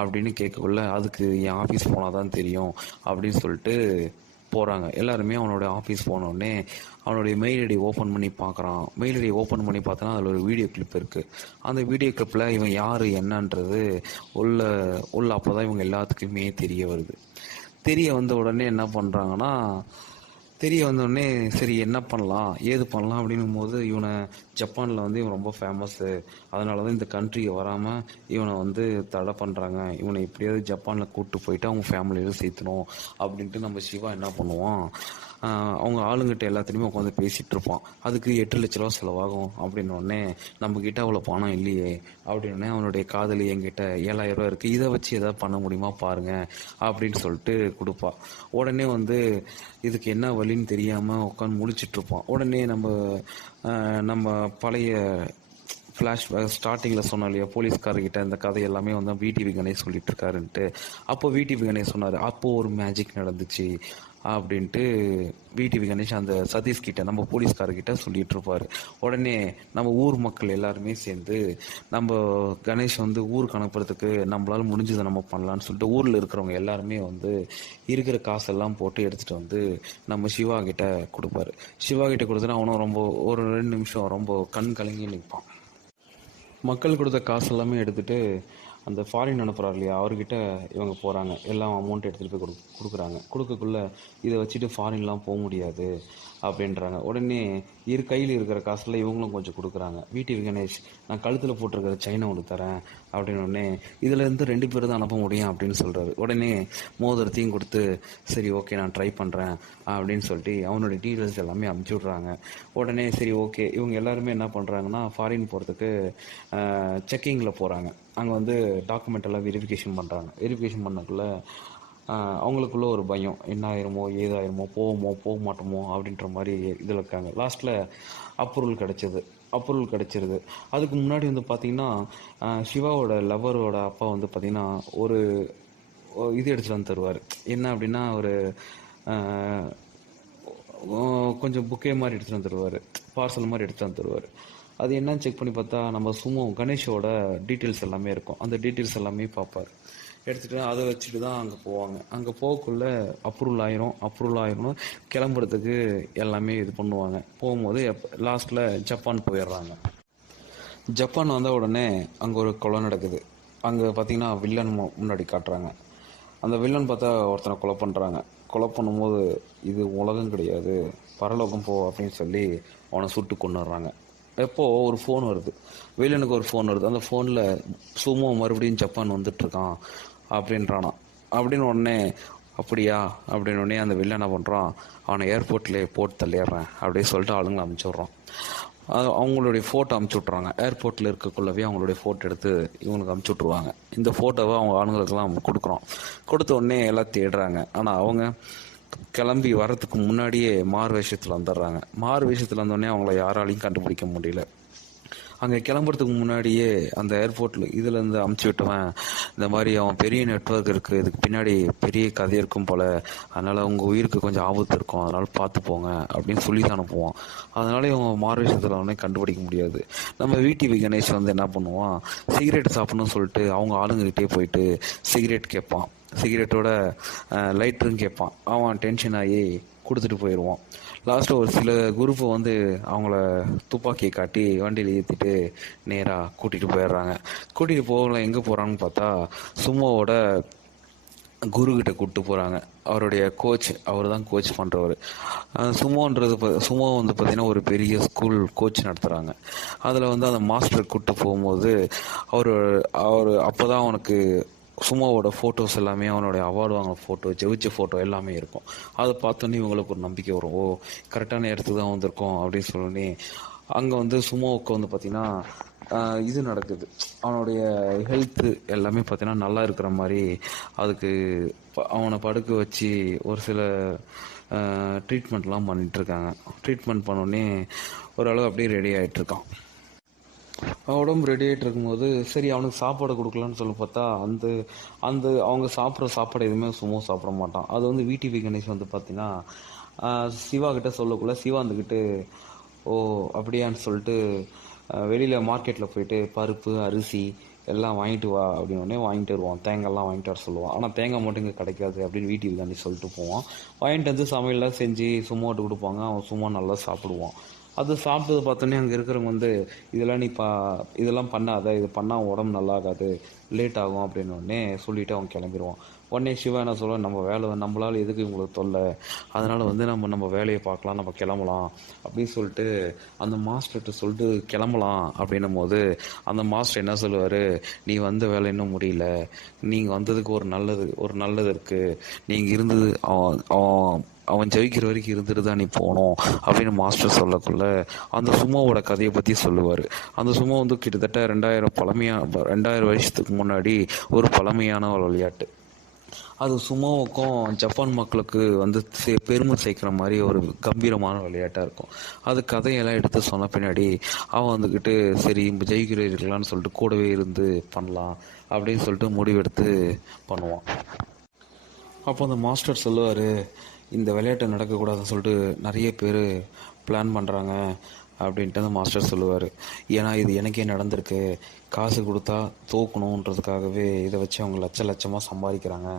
அப்படின்னு கேட்கக்குள்ள, அதுக்கு என் ஆஃபீஸ் போனால் தான் தெரியும் அப்படின்னு சொல்லிட்டு போகிறாங்க. எல்லாருமே அவனோட ஆஃபீஸ் போனோடனே அவனுடைய மெயில் ஐடி ஓப்பன் பண்ணி பார்க்குறான். மெயில் ஐடி ஓப்பன் பண்ணி பார்த்தோன்னா அதில் ஒரு வீடியோ கிளிப் இருக்குது. அந்த வீடியோ கிளிப்பில் இவன் யார் என்னன்றது உள்ள அப்போ தான் இவங்க எல்லாத்துக்குமே தெரிய வருது. தெரிய வந்த உடனே என்ன பண்ணுறாங்கன்னா, சரி என்ன பண்ணலாம் ஏது பண்ணலாம் அப்படின்னும் போது, இவனை ஜப்பானில் வந்து இவன் ரொம்ப ஃபேமஸ்ஸு, அதனால தான் இந்த கண்ட்ரிக்கு வராமல் இவனை வந்து தடை பண்ணுறாங்க. இவனை எப்படியாவது ஜப்பானில் கூப்பிட்டு போயிட்டு அவங்க ஃபேமிலியில் சேர்த்தணும் அப்படின்ட்டு நம்ம சிவா என்ன பண்ணுவான், அவங்க ஆளுங்கிட்ட எல்லாத்துலேயுமே உட்காந்து பேசிகிட்டு இருப்பான். அதுக்கு 8 லட்ச ரூபா செலவாகும் அப்படின்னோடனே, நம்மக்கிட்ட அவ்வளோ பணம் இல்லையே அப்படின்னே அவனுடைய காதலி என்கிட்ட 7,000 ரூபா இருக்குது, இதை வச்சு எதாவது பண்ண முடியுமா பாருங்கள் அப்படின்னு சொல்லிட்டு கொடுப்பா. உடனே வந்து இதுக்கு என்ன வழின்னு தெரியாமல் உட்காந்து முழிச்சிட்ருப்பான். உடனே நம்ம பழைய ஸ்டார்டிங்கில் சொன்னோம் இல்லையா, போலீஸ்காரர்கிட்ட இந்த கதை எல்லாமே வந்து விடிவி கணேஷ் சொல்லிட்டு இருக்காருன்ட்டு. அப்போ விடிவி கணேஷ் சொன்னார், அப்போது ஒரு மேஜிக் நடந்துச்சு அப்படின்ட்டு விடிவி கணேஷ் அந்த சதீஷ்கிட்ட நம்ம போலீஸ்காரர்கிட்ட சொல்லிட்டு இருப்பார். உடனே நம்ம ஊர் மக்கள் எல்லாருமே சேர்ந்து நம்ம கணேஷ் வந்து ஊருக்கு அனுப்புறதுக்கு நம்மளால முடிஞ்சதை நம்ம பண்ணலான்னு சொல்லிட்டு ஊரில் இருக்கிறவங்க எல்லாருமே வந்து இருக்கிற காசெல்லாம் போட்டு எடுத்துகிட்டு வந்து நம்ம சிவா கிட்ட கொடுப்பாரு. சிவா கிட்ட கொடுத்தா அவனும் ரொம்ப ஒரு 2 நிமிஷம் ரொம்ப கண் கலங்கி நிற்பான். மக்கள் கொடுத்த காசு எல்லாமே எடுத்துகிட்டு அந்த ஃபாரின் அனுப்புகிறார் இல்லையா, அவர்கிட்ட இவங்க போகிறாங்க. எல்லாம் அமௌண்ட் எடுத்துகிட்டு போய் கொடுக்குறாங்க. கொடுக்கக்குள்ள இதை வச்சுட்டு ஃபாரின்லாம் போக முடியாது அப்படின்றாங்க. உடனே கையில் இருக்கிற காசில் இவங்களும் கொஞ்சம் கொடுக்குறாங்க. விடிவி கணேஷ், நான் கழுத்தில் போட்டிருக்கிற செயினை ஒன்று தரேன் அப்படின்னு உடனே, இதில் இருந்து 2 பேர் தான் அனுப்ப முடியும் அப்படின்னு சொல்கிறாரு. உடனே மோதிரத்தையும் கொடுத்து சரி ஓகே நான் ட்ரை பண்ணுறேன் அப்படின்னு சொல்லிட்டு அவனுடைய டீட்டெயில்ஸ் எல்லாமே அமுச்சு விட்றாங்க. உடனே சரி ஓகே இவங்க எல்லாருமே என்ன பண்ணுறாங்கன்னா, ஃபாரின் போகிறதுக்கு செக்கிங்கில் போகிறாங்க. அங்கே வந்து டாக்குமெண்ட் எல்லாம் வெரிஃபிகேஷன் பண்ணுறாங்க. வெரிஃபிகேஷன் பண்ணக்குள்ள அவங்களுக்குள்ள ஒரு பயம், என்ன ஆயிருமோ ஏதாயிருமோ, போக மாட்டோமோ அப்படின்ற மாதிரி இதில் இருக்காங்க. லாஸ்ட்டில் அப்ரூவல் கிடச்சிருது. அதுக்கு முன்னாடி வந்து பார்த்திங்கன்னா சிவாவோட லவரோட அப்பா வந்து பார்த்திங்கன்னா ஒரு இது எடுத்துகிட்டு வந்து தருவார். என்ன அப்படின்னா ஒரு கொஞ்சம் புக்கே மாதிரி எடுத்துகிட்டு வந்து தருவார், பார்சல் மாதிரி எடுத்துகிட்டு வந்து தருவார். அது என்னன்னு செக் பண்ணி பார்த்தா நம்ம கணேஷோட டீட்டெயில்ஸ் எல்லாமே இருக்கும். அந்த டீட்டெயில்ஸ் எல்லாமே பார்ப்பார். எடுத்துகிட்டு அதை வச்சுட்டு தான் அங்கே போவாங்க. அங்கே போகக்குள்ள அப்ரூவல் ஆயிரும் கிளம்புறதுக்கு எல்லாமே இது பண்ணுவாங்க. போகும்போது லாஸ்ட்டில் ஜப்பான் போயிடுறாங்க. ஜப்பான் வந்த உடனே அங்கே ஒரு கொலை நடக்குது. அங்கே பார்த்திங்கன்னா வில்லன் முன்னாடி காட்டுறாங்க. அந்த வில்லன் பார்த்தா ஒருத்தனை கொலை பண்ணுறாங்க. கொலை பண்ணும்போது இது உலகம் கிடையாது, பரலோகம் போ அப்படின்னு சொல்லி அவனை சுட்டு கொண்டுடுறாங்க. எப்போது ஒரு ஃபோன் வருது, வில்லனுக்கு ஒரு ஃபோன் வருது. அந்த ஃபோனில் சுமோ மறுபடியும் ஜப்பான் வந்துட்டுருக்கான் அப்படின்றானா. அப்படின்னு உடனே அப்படியா அப்படின்னு உடனே அந்த வில்லன் என்ன பண்ணுறான், அவனை ஏர்போர்ட்லேயே போட்டு தள்ளிடுறேன் அப்படின்னு சொல்லிட்டு ஆளுங்களை அமுச்சு விட்றான். அவங்களுடைய ஃபோட்டோ அமுச்சு விட்றாங்க. ஏர்போர்ட்டில் இருக்கக்குள்ளவே அவங்களுடைய ஃபோட்டோ எடுத்து இவனுக்கு அமுச்சு விட்ருவாங்க. இந்த ஃபோட்டோவை அவங்க ஆளுங்களுக்கெல்லாம் கொடுக்குறோம். கொடுத்த உடனே எல்லாம் தேடுறாங்க. ஆனால் அவங்க கிளம்பி வர்றதுக்கு முன்னாடியே மாறு வேஷத்தில் வந்துடுறாங்க. மாறு வேஷத்தில் வந்தோடனே அவங்கள யாராலையும் கண்டுபிடிக்க முடியல. அங்கே கிளம்புறதுக்கு முன்னாடியே அந்த ஏர்போர்ட்டில் இதுலேருந்து அமுச்சு விட்டவன், இந்த மாதிரி அவன் பெரிய நெட்வொர்க் இருக்குது, இதுக்கு பின்னாடி பெரிய கதை இருக்கும் போல், அதனால் உங்கள் உயிருக்கு கொஞ்சம் ஆபத்து இருக்கும், அதனால் பார்த்து போங்க அப்படின்னு சொல்லி தான் அனுப்புவான். அதனால இவன் மார்வேஷத்தில் அவனே கண்டுபிடிக்க முடியாது. நம்ம விடிவி கணேஷ் வந்து என்ன பண்ணுவான், சிகரெட் சாப்பிடணும்னு சொல்லிட்டு அவங்க ஆளுங்ககிட்டே போயிட்டு சிகரெட் கேட்பான். சிகரெட்டோட லைட்டரும் கேட்பான். அவன் டென்ஷன் ஆகி கொடுத்துட்டு போயிடுவான். லாஸ்ட்டில் ஒரு சில குரூப்பை வந்து அவங்கள துப்பாக்கியை காட்டி வண்டியில் ஏற்றிட்டு நேராக கூட்டிகிட்டு போயிடுறாங்க. கூட்டிகிட்டு போகல எங்கே போகிறான்னு பார்த்தா சுமோவோட குருக்கிட்ட கூப்பிட்டு போகிறாங்க. அவருடைய கோச், அவர் தான் கோச் பண்ணுறவர். சுமோ வந்து பார்த்திங்கன்னா ஒரு பெரிய ஸ்கூல் கோச் நடத்துகிறாங்க. அதில் வந்து அந்த மாஸ்டர் கூப்பிட்டு போகும்போது அவர் அப்போ தான் அவனுக்கு சுமோவோட ஃபோட்டோஸ் எல்லாமே, அவனுடைய அவார்டு வாங்கின ஃபோட்டோ, ஜெயிச்ச ஃபோட்டோ எல்லாமே இருக்கும். அதை பார்த்தோன்னே இவங்களுக்கு ஒரு நம்பிக்கை வரும், ஓ கரெக்டான இடத்துக்கு தான் வந்திருக்கோம் அப்படின்னு சொல்லி. அங்கே வந்து சுமோவுக்கு வந்து பார்த்திங்கன்னா இது நடக்குது, அவனுடைய ஹெல்த்து எல்லாமே பார்த்திங்கன்னா நல்லா இருக்கிற மாதிரி அதுக்கு அவனை படுக்க வச்சு ஒரு சில ட்ரீட்மெண்ட்லாம் பண்ணிகிட்ருக்காங்க. ட்ரீட்மெண்ட் பண்ணோடனே ஓரளவு அப்படியே ரெடி ஆகிட்டுருக்கான். உடம்பு ரெடி ஆகிட்டு இருக்கும்போது சரி அவனுக்கு சாப்பாடு கொடுக்கலான்னு சொல்லி பார்த்தா அந்த அந்த அவங்க சாப்பிட்ற சாப்பாடு எதுவுமே சும்மா சாப்பிட மாட்டான். அது வந்து விடிவி கணேஷ் வந்து பார்த்தீங்கன்னா சிவா கிட்ட சொல்லக்குள்ள சிவா வந்துக்கிட்டு ஓ அப்படியான்னு சொல்லிட்டு வெளியில் மார்க்கெட்டில் போயிட்டு பருப்பு அரிசி எல்லாம் வாங்கிட்டு வா அப்படின்னே வாங்கிட்டு வருவான். தேங்காய்லாம் வாங்கிட்டு வர சொல்லுவான். ஆனால் தேங்காய் மட்டும் இங்கே கிடைக்காது அப்படின்னு விடிவி கணேஷ் சொல்லிட்டு போவான். வாங்கிட்டு வந்து சமையல்லாம் செஞ்சு சும்மாட்டு கொடுப்பாங்க. அவன் சும்மா நல்லா சாப்பிடுவான். அது சாப்பிட்டது பார்த்தோன்னே அங்கே இருக்கிறவங்க வந்து இதெல்லாம் பண்ணாத, இது பண்ணால் உடம்பு நல்லாகாது, லேட் ஆகும் அப்படின்னு சொல்லிவிட்டு அவன் கிளம்பிடுவான். உடனே சிவா என்ன சொல்ல, நம்ம வேலை நம்மளால் எதுக்கு இவங்களுக்கு தொல்லை, அதனால் வந்து நம்ம வேலையை பார்க்கலாம், நம்ம கிளம்பலாம் அப்படின்னு சொல்லிட்டு அந்த மாஸ்டர்கிட்ட சொல்லிட்டு கிளம்பலாம் அப்படின்னும் போது அந்த மாஸ்டர் என்ன சொல்லுவார், நீ வந்த வேலை இன்னும் முடியல, நீங்கள் வந்ததுக்கு ஒரு நல்லது இருக்குது, நீங்கள் இருந்தது அவன் ஜெயிக்கிற வரைக்கும் இருந்துட்டு தான் நீ போகணும் அப்படின்னு மாஸ்டர் சொல்லக்குள்ள அந்த சுமோவோட கதையை பற்றி சொல்லுவார். அந்த சுமோ வந்து கிட்டத்தட்ட 2000 வருஷத்துக்கு முன்னாடி ஒரு பழமையான ஒரு விளையாட்டு. அது சுமோவுக்கும் ஜப்பான் மக்களுக்கு வந்து பெருமை சேர்க்குற மாதிரி ஒரு கம்பீரமான விளையாட்டாக இருக்கும். அது கதையெல்லாம் எடுத்து சொன்ன பின்னாடி அவன் வந்துக்கிட்டு சரி ஜெயிக்கிறீர்களான்னு சொல்லிட்டு கூடவே இருந்து பண்ணலாம் அப்படின்னு சொல்லிட்டு முடிவெடுத்து பண்ணுவான். அப்போ அந்த மாஸ்டர் சொல்லுவார், இந்த விளையாட்டு நடக்கக்கூடாதுன்னு சொல்லிட்டு நிறைய பேர் பிளான் பண்ணுறாங்க அப்படின்ட்டு அந்த மாஸ்டர் சொல்லுவார். ஏன்னா இது எனக்கே நடந்திருக்கு, காசு கொடுத்தா தோக்கணுன்றதுக்காகவே இதை வச்சு அவங்க லட்சமாக சம்பாதிக்கிறாங்க,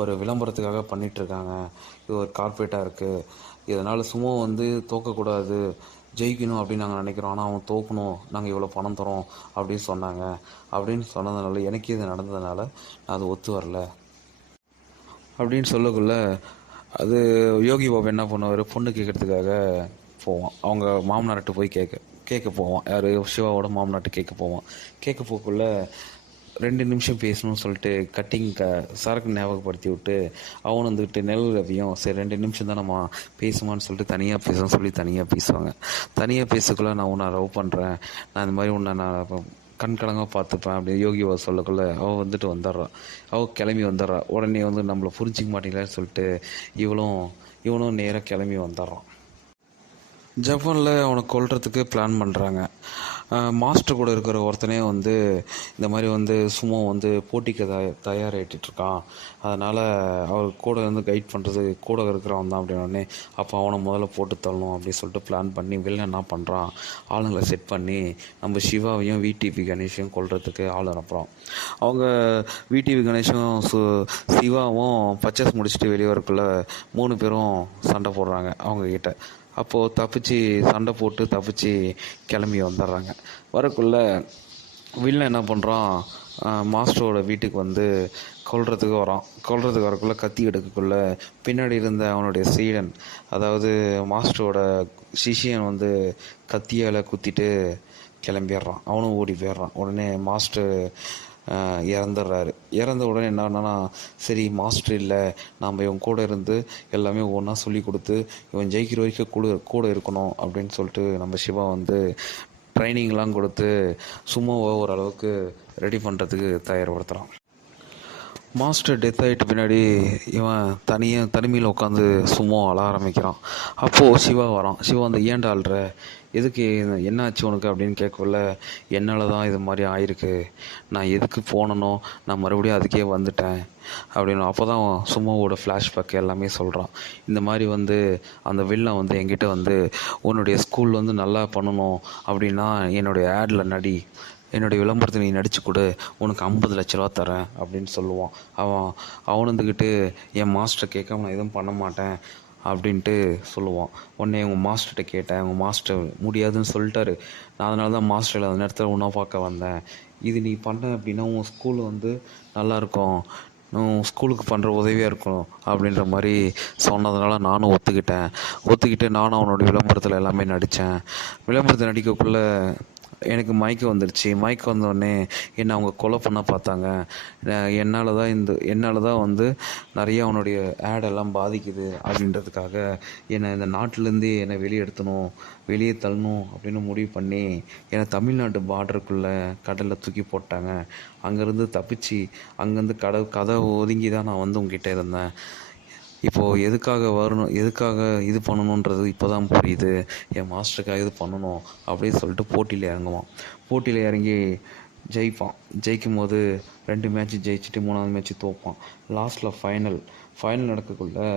ஒரு விளம்பரத்துக்காக பண்ணிகிட்ருக்காங்க, இது ஒரு கார்பரேட்டாக இருக்குது, இதனால் சும்மா வந்து தோக்கக்கூடாது, ஜெயிக்கணும் அப்படின்னு நாங்கள் நினைக்கிறோம், ஆனால் அவன் தோக்கணும், நாங்கள் இவ்வளோ பணம் தரோம் அப்படின்னு சொன்னாங்க அப்படின்னு சொன்னதுனால எனக்கே இது நடந்ததுனால நான் அது ஒத்து வரல அப்படின்னு சொல்லக்குள்ள அது யோகி பாபு என்ன பண்ணுவார், பொண்ணு கேட்குறதுக்காக போவான். அவங்க மாமனார்கிட்ட போய் கேட்க போவான். யார், சிவாவோட மாமனார்கிட்ட கேட்க போக்குள்ள 2 நிமிஷம் பேசணும்னு சொல்லிட்டு சரக்கு ஞாபகப்படுத்தி விட்டு அவனு வந்துக்கிட்டு நெல் ரவியும் சரி 2 நிமிஷம் தான் நம்ம பேசுமான்னு சொல்லிட்டு தனியாக பேசணும்னு சொல்லி தனியாக பேசுவாங்க. தனியாக பேசக்குள்ள நான் உன்னை லவ் பண்ணுறேன், நான் இந்த மாதிரி உன்னை நான் கண்கலங்காக பார்த்துப்பேன் அப்படின்னு யோகி சொல்லக்குள்ள அவள் வந்துட்டு வந்துடுறான். அவள் கிளம்பி வந்துடுறா. உடனே வந்து நம்மளை புரிஞ்சிக்க மாட்டீங்களான்னு சொல்லிட்டு இவனும் நேராக கிளம்பி வந்துடுறான். ஜப்பானில் அவனை கொல்றதுக்கு பிளான் பண்ணுறாங்க. மாஸ்டர் கூட இருக்கிற ஒருத்தனே வந்து இந்த மாதிரி வந்து சும்மா வந்து போட்டிக்கு தயாராகிட்டுருக்கான், அதனால் அவர் கூட வந்து கைட் பண்ணுறது கூட இருக்கிறவன் தான் அப்படின்னே அப்போ அவனை முதல்ல போட்டு தள்ளணும் அப்படின்னு சொல்லிட்டு பிளான் பண்ணி வெளில என்ன பண்ணுறான், ஆளுங்களை செட் பண்ணி நம்ம சிவாவையும் விடிவி கணேஷையும் கொல்றதுக்கு ஆள் அனுப்புகிறான். அவங்க விடிவி கணேஷும் சிவாவும் பர்ச்சேஸ் முடிச்சுட்டு வெளியே வரக்குள்ள 3 பேரும் சண்டை போடுறாங்க அவங்கக்கிட்ட. அப்போது சண்டை போட்டு தப்பிச்சு கிளம்பி வந்துடுறாங்க. வரக்குள்ளே வில்லன் என்ன பண்ணுறான், மாஸ்டரோட வீட்டுக்கு வந்து கொல்றதுக்கு வரக்குள்ளே கத்தி எடுக்கக்குள்ள பின்னாடி இருந்த அவனுடைய சீடன், அதாவது மாஸ்டரோட சிஷியன் வந்து கத்தியால் குத்திட்டு கிளம்பிடுறான். அவனும் ஓடி போயிடுறான். உடனே மாஸ்டர் இறந்துடுறாரு. இறந்த உடனே என்னன்னா, சரி மாஸ்டர் இல்லை, நாம் இவன் கூட இருந்து எல்லாமே ஒன்றா சொல்லி கொடுத்து இவன் ஜெயிக்கிற வரைக்கும் கூட இருக்கணும் அப்படின்னு சொல்லிட்டு நம்ம சிவா வந்து ட்ரைனிங்லாம் கொடுத்து சும்மாவை ஓரளவுக்கு ரெடி பண்ணுறதுக்கு தயார்படுத்துகிறான். மாஸ்டர் டெத் ஆகிட்ட பின்னாடி இவன் தனிமையில் உட்காந்து சும்மா அழ ஆரம்பிக்கிறான். அப்போது சிவா வரான். சிவா வந்து ஏன்டா அழுற, எதுக்கு, என்ன ஆச்சு உனக்கு அப்படின்னு கேட்கல. என்னால் தான் இது மாதிரி ஆயிருக்கு, நான் எதுக்கு போனனோ நான் மறுபடியும் அதுக்கே வந்துட்டேன் அப்படின்னு. அப்போ தான் சும்மாவோட ஃப்ளாஷ்பேக் எல்லாமே சொல்கிறான். இந்த மாதிரி வந்து அந்த வில்லன் வந்து என்கிட்ட வந்து உன்னுடைய ஸ்கூல் வந்து நல்லா பண்ணணும் அப்படின்னா என்னுடைய ஆடில் நடி, என்னுடைய விளம்பரத்தை நீ நடிச்சு கொடு, உனக்கு 50 லட்ச ரூபா தரேன் அப்படின்னு சொல்லுவான். அவன் வந்துக்கிட்டு என் மாஸ்டரை கேட்காம நான் எதுவும் பண்ண மாட்டேன் அப்படின்ட்டு சொல்லுவான். உடனே உங்கள் மாஸ்டர்கிட்ட கேட்டேன், உங்கள் மாஸ்டர் முடியாதுன்னு சொல்லிட்டாரு, நான் அதனால தான் மாஸ்டரில் அந்த நேரத்தில் உன்னை பார்க்க வந்தேன். இது நீ பண்ண அப்படின்னா உன் ஸ்கூல் வந்து நல்லாயிருக்கும், ஸ்கூலுக்கு பண்ணுற உதவியாக இருக்கும் அப்படின்ற மாதிரி சொன்னதுனால நானும் ஒத்துக்கிட்டு நானும் அவனோட விளம்பரத்தில் எல்லாமே நடித்தேன். விளம்பரத்தை நடிக்கக்குள்ளே எனக்கு மயக்கம் வந்துடுச்சு. மயக்கம் வந்தோடனே என்னை அவங்க கொலை பண்ண பார்த்தாங்க. என்னால் தான் வந்து நிறைய அவனுடைய ஆடெல்லாம் பாதிக்குது அப்படின்றதுக்காக என்னை இந்த நாட்டிலேருந்தே என்னை வெளியே தள்ளணும் அப்படின்னு முடிவு பண்ணி என்னை தமிழ்நாட்டு பார்டருக்குள்ளே கடலில் தூக்கி போட்டாங்க. அங்கேருந்து தப்பிச்சு அங்கேருந்து கதை ஒதுங்கி தான் நான் வந்து உங்ககிட்ட இருந்தேன். இப்போது எதுக்காக இது பண்ணணுன்றது இப்போ தான் புரியுது. என் மாஸ்டருக்காக இது பண்ணணும் அப்படின்னு சொல்லிட்டு போட்டியில் இறங்குவான். போட்டியில் இறங்கி ஜெயிப்பான். ஜெயிக்கும் போது 2 மேட்ச்சு ஜெயிச்சுட்டு 3ஆவது மேட்ச்சு தோற்பான். லாஸ்ட்டில் ஃபைனல் நடக்கக்குள்ள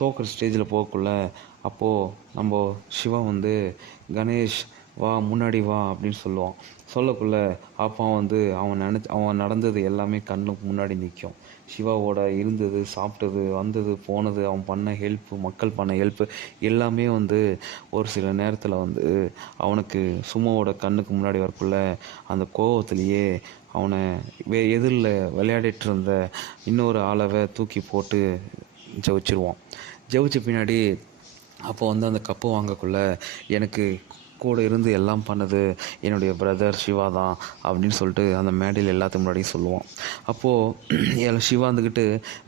தோக்கிற ஸ்டேஜில் போகக்குள்ள அப்போது நம்ம சிவா வந்து கணேஷ் வா முன்னாடி வா அப்படின்னு சொல்லுவான். சொல்லக்குள்ள அப்பா வந்து அவன் நடந்தது எல்லாமே கண்ணுக்கு முன்னாடி நிற்கும். சிவாவோட இருந்தது, சாப்பிட்டது, வந்தது, போனது, அவன் பண்ண ஹெல்ப்பு, மக்கள் பண்ண ஹெல்ப்பு எல்லாமே வந்து ஒரு சில நேரத்தில் வந்து அவனுக்கு சும்மாவோட கண்ணுக்கு முன்னாடி வரக்குள்ள அந்த கோவத்திலேயே அவனை எதிரில் விளையாடிட்டு இருந்த இன்னொரு ஆளவை தூக்கி போட்டு ஜெயிச்சிருவான். ஜெயிச்ச பின்னாடி அப்போ வந்து அந்த கப்பு வாங்கக்குள்ள எனக்கு கூட இருந்து எல்லாம் பண்ணது என்னுடைய பிரதர் சிவா தான் அப்படின்னு சொல்லிட்டு அந்த மேடையில் எல்லாத்துக்கு முன்னாடியும் சொல்லுவான். அப்போது சிவா வந்துக்கிட்டு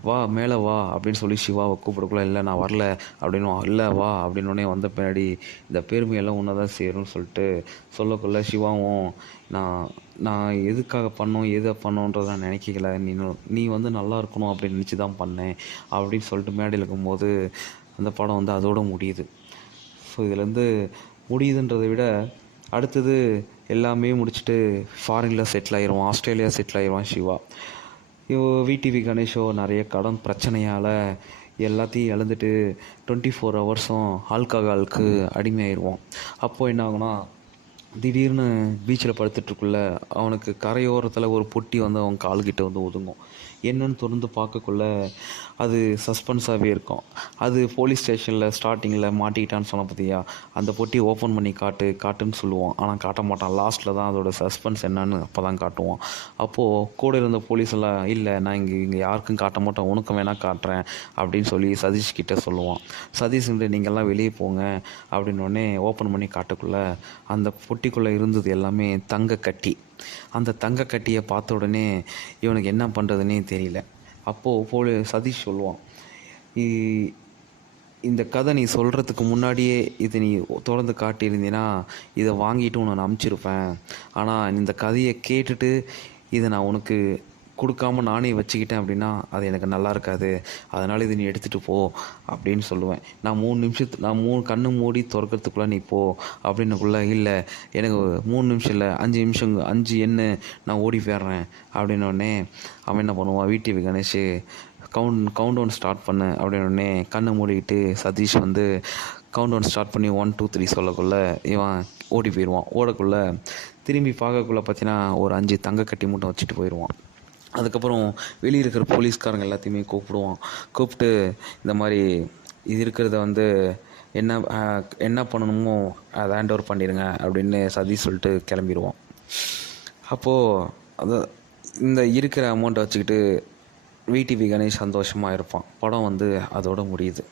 வா மேலே வா அப்படின்னு சொல்லி சிவாவை கூப்பிடக்குள்ள இல்லை நான் வரல அப்படின்னு, இல்லை வா அப்படின்னோடனே வந்த பின்னாடி இந்த பெருமையெல்லாம் ஒன்றா தான் சேரும்னு சொல்லிட்டு சொல்லக்குள்ள சிவாவும் நான் எதுக்காக எதை பண்ணோன்றதை நான் நினைக்கல, நீ வந்து நல்லா இருக்கணும் அப்படின்னு நினச்சி தான் பண்ணேன் அப்படின்னு சொல்லிட்டு மேடையில் இருக்கும்போது அந்த படம் வந்து அதோடு முடியுது. ஸோ இதுலேருந்து முடியுதுன்றதை விட அடுத்தது எல்லாமே முடிச்சுட்டு ஃபாரினில் செட்டில் ஆகிடுவான். ஆஸ்திரேலியா செட்டில் ஆகிடுவான் சிவா. விடிவி கணேஷோ நிறைய கடன் பிரச்சனையால் எல்லாத்தையும் இழந்துட்டு 24 ஹவர்ஸும் ஆல்கஹாலுக்கு அடிமையாயிடுவான். அப்போது என்ன ஆகுனா திடீர்னு பீச்சில் படுத்துட்ருக்குள்ள அவனுக்கு கரையோரத்தில் ஒரு பொட்டி வந்து அவன் கால்கிட்ட வந்து ஒதுங்கும். என்னன்னு திறந்து பார்க்கக்குள்ள அது சஸ்பென்ஸாகவே இருக்கும். அது போலீஸ் ஸ்டேஷனில் ஸ்டார்டிங்கில் மாட்டிக்கிட்டான்னு சொன்ன பார்த்தியா, அந்த பொட்டி ஓப்பன் பண்ணி காட்டுன்னு சொல்லுவான். ஆனால் காட்ட மாட்டான். லாஸ்ட்டில் தான் அதோட சஸ்பென்ஸ் என்னன்னு அப்போ தான் காட்டுவான். அப்போது கூட இருந்த போலீஸ் எல்லாம் இல்லை நான் இங்கே யாருக்கும் காட்ட மாட்டேன், உனக்கு வேணால் காட்டுறேன் அப்படின்னு சொல்லி சதீஷ் கிட்டே சொல்லுவான். சதீஷ் நீங்கள்லாம் வெளியே போங்க அப்படின்னோடனே ஓப்பன் பண்ணி காட்டுக்குள்ள அந்த பொட்டிக்குள்ளே இருந்தது எல்லாமே தங்க கட்டி. அந்த தங்க கட்டியை பார்த்த உடனே இவனுக்கு என்ன பண்ணுறதுன்னே தெரியல. அப்போது சதீஷ் சொல்லுவான், இந்த கதை நீ சொல்கிறதுக்கு முன்னாடியே இது நீ திறந்து காட்டியிருந்தீன்னா இதை வாங்கிட்டு உன்னை நான் அமுச்சிருப்பேன். ஆனால் இந்த கதையை கேட்டுட்டு இதை நான் உனக்கு கொடுக்காம நானே வச்சுக்கிட்டேன் அப்படின்னா அது எனக்கு நல்லா இருக்காது, அதனால் இது நீ எடுத்துகிட்டு போ அப்படின்னு சொல்லுவேன். நான் 3 கண்ணு மூடி திறக்கிறதுக்குள்ளே நீ போ அப்படின்னுக்குள்ளே இல்லை எனக்கு 3 நிமிஷம் இல்லை 5 நிமிஷம் 5 என்ன நான் ஓடி போயிடுறேன் அப்படின்னோடனே அவன் என்ன பண்ணுவான், VTV Ganesh count down start பண்ணு அப்படின்னோடனே கண்ணை மூடிக்கிட்டு சதீஷ் வந்து கவுண்ட் டவுன் ஸ்டார்ட் பண்ணி 1 2 3 சொல்லக்குள்ளே இவன் ஓடி போயிடுவான். ஓடக்குள்ளே திரும்பி பார்க்கக்குள்ளே பார்த்தீங்கன்னா ஒரு 5 தங்க கட்டி மூட்டை வச்சுட்டு போயிடுவான். அதுக்கப்புறம் வெளியே இருக்கிற போலீஸ்காரங்க எல்லாத்தையுமே கூப்பிட்டு இந்த மாதிரி இது இருக்கிறத வந்து என்ன பண்ணணுமோ அதை ஹேண்ட் ஓவர் பண்ணிடுங்க அப்படின்னு சதீஷ் சொல்லிட்டு கிளம்பிடுவான். அப்போது அது இந்த இருக்கிற அமௌண்ட்டை வச்சுக்கிட்டு விடிவி கணேஷ் சந்தோஷமாக இருப்பான். படம் வந்து அதோடு முடியுது.